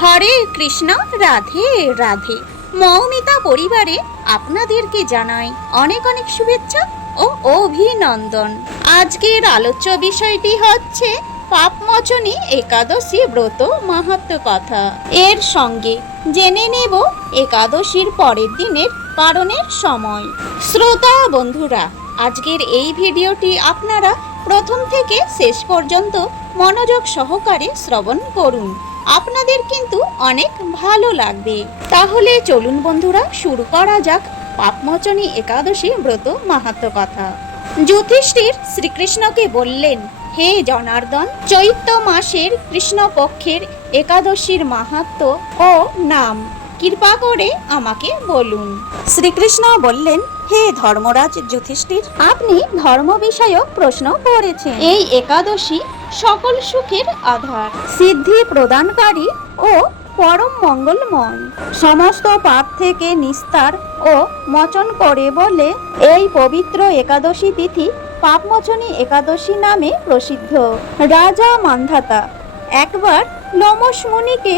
হরে কৃষ্ণ, রাধে রাধে। মৌমিতা পরিবারে আপনাদেরকে জানাই অনেক অনেক শুভেচ্ছা ও অভিনন্দন। আজকের আলোচ্য বিষয়টি হচ্ছে পাপমোচনী একাদশী ব্রত মাহাত্ম্য কথা। এর সঙ্গে জেনে নেব একাদশীর পরের দিনের পালনের সময়। শ্রোতা বন্ধুরা, আজকের এই ভিডিওটি আপনারা প্রথম থেকে শেষ পর্যন্ত মনোযোগ সহকারে শ্রবণ করুন, আপনাদের কিন্তু অনেক ভালো লাগবে। তাহলে চলুন বন্ধুরা, শুরু করা যাক পাপমোচনী একাদশী ব্রত মাহাত্ম্য কথা। যুধিষ্ঠির শ্রীকৃষ্ণকে বললেন, হে জনার্দন, চৈত্র মাসের কৃষ্ণপক্ষের একাদশীর মাহাত্ম্য ও নাম কৃপা করে আমাকে বলুন। শ্রীকৃষ্ণ বললেন, হে ধর্মরাজ যুধিষ্ঠির, আপনি ধর্ম বিষয়ক প্রশ্ন করেছেন। এই একাদশী সকল সুখের আধার, সিদ্ধি প্রদানকারী ও পরম মঙ্গলময়, সমস্ত পাপ থেকে নিস্তার ও মোচন করে বলে এই পবিত্র একাদশী তিথি পাপমোচনী একাদশী নামে প্রসিদ্ধ। রাজা মান্ধাতা একবার লোমশ মুনিকে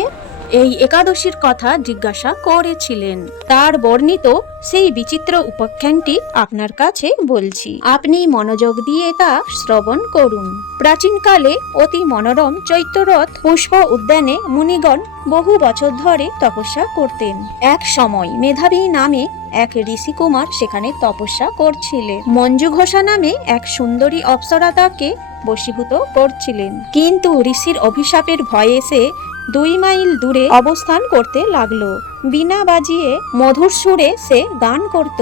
এই একাদশীর কথা জিজ্ঞাসা করেছিলেন। তার বর্ণিত সেই বিচিত্র উপাখ্যানটি আপনার কাছে বলছি, আপনি মনোযোগ দিয়ে তা শ্রবণ করুন। প্রাচীনকালে অতি মনোরম চৈত্ররথ পুষ্প উদ্যানে মুনিগণ বহু বছর ধরে তপস্যা করতেন। এক সময় মেধাবী নামে এক ঋষিকুমার সেখানে তপস্যা করছিলেন। মঞ্জু ঘোষা নামে এক সুন্দরী অপ্সরা তাকে বশীভূত করছিলেন, কিন্তু ঋষির অভিশাপের ভয়ে সে 2 মাইল দূরে অবস্থান করতে লাগলো। বীণা বাজিয়ে মধুর সুরে সে গান করত।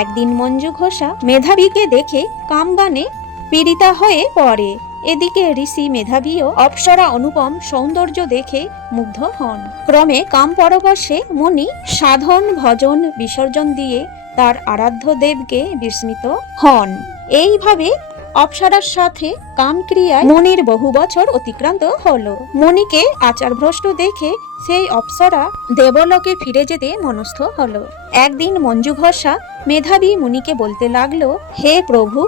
একদিন মঞ্জু ঘোষা মেধাবীকে দেখে কামগানে পীড়িতা হয়ে পড়ে। এদিকে ঋষি মেধাবীও অপ্সরা অনুপম সৌন্দর্য দেখে মুগ্ধ হন। ক্রমে কাম পরবশে মুনি সাধন ভজন বিসর্জন দিয়ে তার আরাধ্য দেবকে বিস্মিত হন। এইভাবে অপ্সরার সাথে কামক্রিয়ায় মুনির বহু বছর অতিক্রান্ত হলো। মুনিকে আচারভ্রষ্ট দেখে সেই অপ্সরা দেবলোকে ফিরে যেতে মনস্থ হলো। একদিন মঞ্জু ঘোষা মেধাবী মুনিকে বলতে লাগলো, হে প্রভু,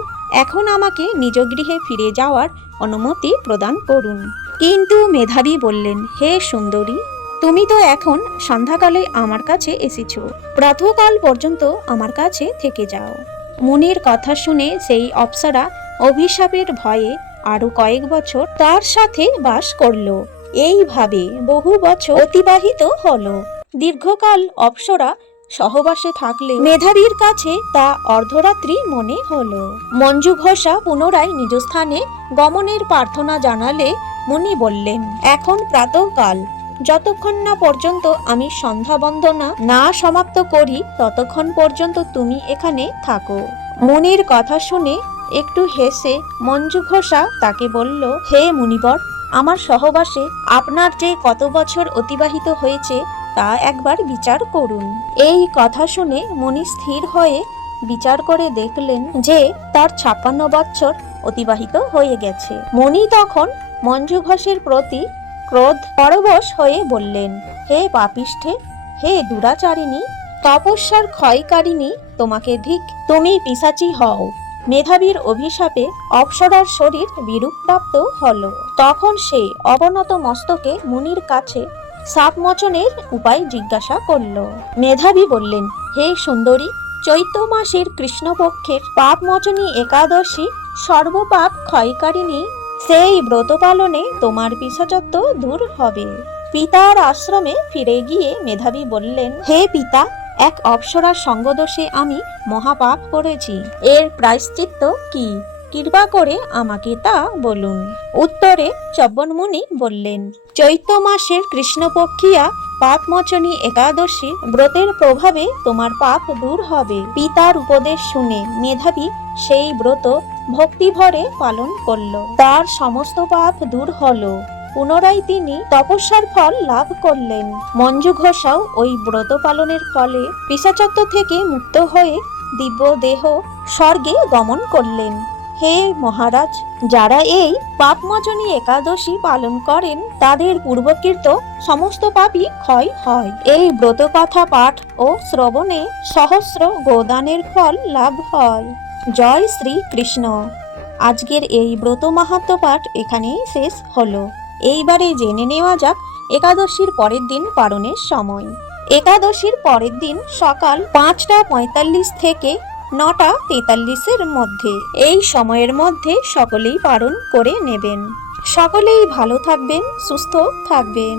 এখন আমাকে নিজ গৃহে ফিরে যাওয়ার অনুমতি প্রদান করুন। কিন্তু মেধাবী বললেন, হে সুন্দরী, তুমি তো এখন সন্ধ্যাকালে আমার কাছে এসেছো, প্রাতঃকাল পর্যন্ত আমার কাছে থেকে যাও। মুনির কথা শুনে সেই অপ্সরা অভিশাপের ভয়ে আরো কয়েক বছর তার সাথে বাস করলো। এইভাবে বহু বছর অতিবাহিত হলো। দীর্ঘকাল অপ্সরা সহবাসে থাকলে মেধাবীর কাছে তা অর্ধরাত্রি মনে হলো। মঞ্জু ঘোষা পুনরায় নিজ স্থানে গমনের প্রার্থনা জানালে মুনি বললেন, এখন প্রাতঃকাল, যতক্ষণ না পর্যন্ত আমি সন্ধ্যা বন্দনা না সমাপ্ত করি ততক্ষণ পর্যন্ত তুমি এখানে থাকো। মুনির কথা শুনে একটু হেসে মঞ্জু ঘোষা তাকে বলল, হে মুনিবর, আমার সহবাসে আপনার যে কত বছর অতিবাহিত হয়েছে তা একবার বিচার করুন। এই কথা শুনে মুনি স্থির হয়ে বিচার করে দেখলেন যে তার 56 বছর অতিবাহিত হয়ে গেছে। মুনি তখন মঞ্জু ঘোষের প্রতি ক্রোধ পরবশ হয়ে বললেন, হে পাপিষ্ঠে, হে দুরাচারিণী, তপস্যার ক্ষয়কারিণী, তোমাকে ধিক, তুমি পিশাচী হও। মেধাবীর অভিশাপে অপ্সরার শরীর বিরূপপ্রাপ্ত হল। তখন সে অবনত মস্তকে মুনির কাছে শাপমোচনের উপায় জিজ্ঞাসা করল। মেধাবী বললেন, হে সুন্দরী, চৈত্র মাসের কৃষ্ণপক্ষের পাপমোচনী একাদশী সর্বপাপ ক্ষয়কারিণী। সেই ব্রত পালনে তোমার পিশাচত্ব দূর হবে। পিতার আশ্রমে ফিরে গিয়ে মেধাবী বললেন, হে পিতা, এক অপ্সরার সঙ্গদোষে আমি মহাপাপ করেছি। এর প্রায়শ্চিত্ত কি? কৃপা করে আমাকে তা বলুন। উত্তরে চব্বন মুনি বললেন, চৈত্র মাসের কৃষ্ণপক্ষিয়া পাপমোচনী একাদশী ব্রতের প্রভাবে তোমার পাপ দূর হবে। পিতার উপদেশ শুনে মেধাবী সেই ব্রত ভক্তিভরে পালন করল। তার সমস্ত পাপ দূর হলো। পুনরায় তিনি তপস্যার ফল লাভ করলেন। মঞ্জু ঘোষাও ওই ব্রত পালনের ফলে পিশাচত্ব থেকে মুক্ত হয়ে দিব্য দেহ স্বর্গে গমন করলেন। হে মহারাজ, যারা এই পাপমোচনী একাদশী পালন করেন তাদের পূর্বকৃত সমস্ত পাপই ক্ষয় হয়। এই ব্রত কথা পাঠ ও শ্রবণে সহস্র গোদানের ফল লাভ হয়। জয় শ্রী কৃষ্ণ। আজকের এই ব্রত মাহাত্ম্য পাঠ এখানেই শেষ হলো। এইবারে জেনে নেওয়া যাক একাদশীর পরের দিন পালনের সময়। একাদশীর পরের দিন সকাল 5:45 থেকে 9:43-এর মধ্যে। এই সময়ের মধ্যে সকলেই পালন করে নেবেন। সকলেই ভালো থাকবেন, সুস্থ থাকবেন।